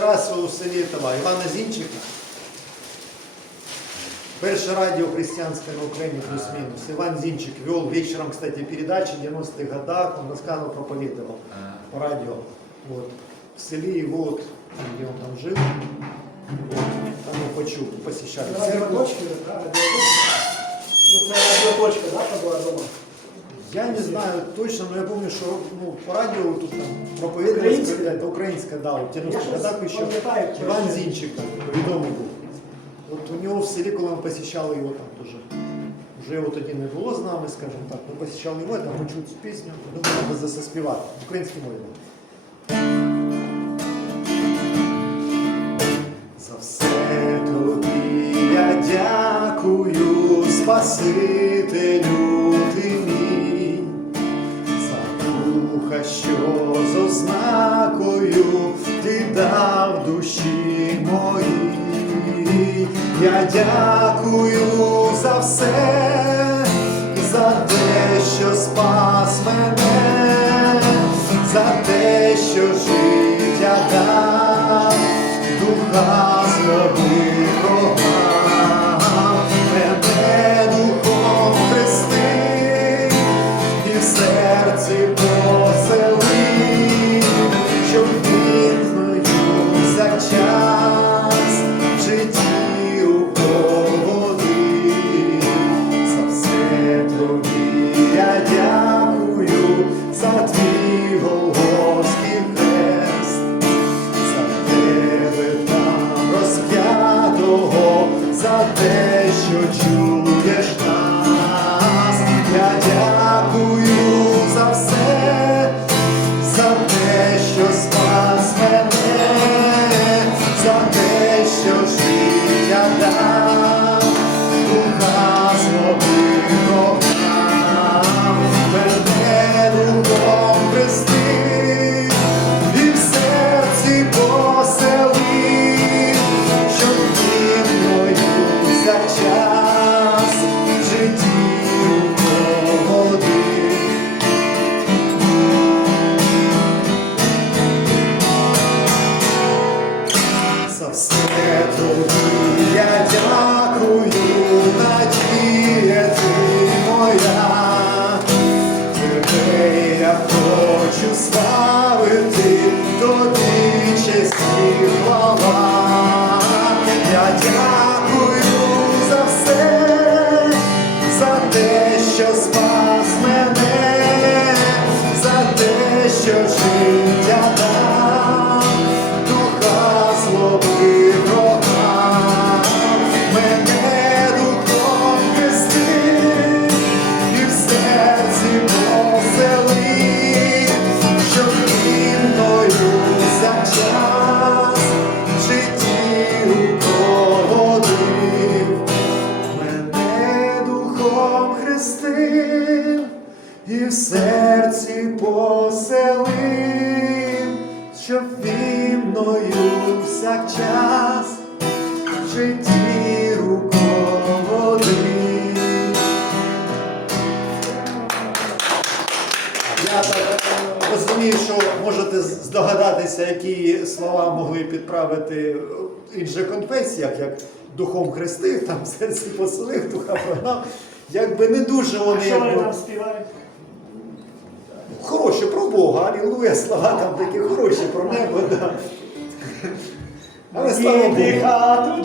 раз у селі Тава, Івана Зінчика. Перше радіо христианское на Украине плюс-минус. Иван Зинчик вел вечером, кстати, передачи в 90-х годах. Он рассказывал, проповедовал по радио. Вот. В селе его, вот, там, где он там жил, вот, там его почув, посещали церковь. Радіоточки, да, радіоточка. Ну, це радіоточка, да, та була дома? Я не знаю точно, но я помню, что ну, по радио тут там проповедовали, Українське? это украинское, да, вот в 90-х Я годах пам'ятаю, Иван коротше. Зинчик відомий був. От у нього в селі, коли ми посещали його там теж, вже його тоді не було з нами, скажімо так, ми посещали його, я там почув цю пісню, думаю, треба заспівати в українській мові. За все тобі я дякую, Спасителю Я дякую за все, за те, що спас мене, за те, що життя дав, духа в серці посели, щоб розп'ятого, за те, що чуєш нас. Хвала. Я дякую за все, за те, що спас мене, за те, що життя і в серці поселив, щоб він мною всякчас в житті руководив. Я так розумію, що можете здогадатися, які слова могли підправити в інших конфесіях, як духом хрестив, там в серці поселив, духа прогнав. Якби не дуже А вони що вони там співають? Хороші про Бога, алілуя, слова там такі хороші про небо. Да. Але слава Богу.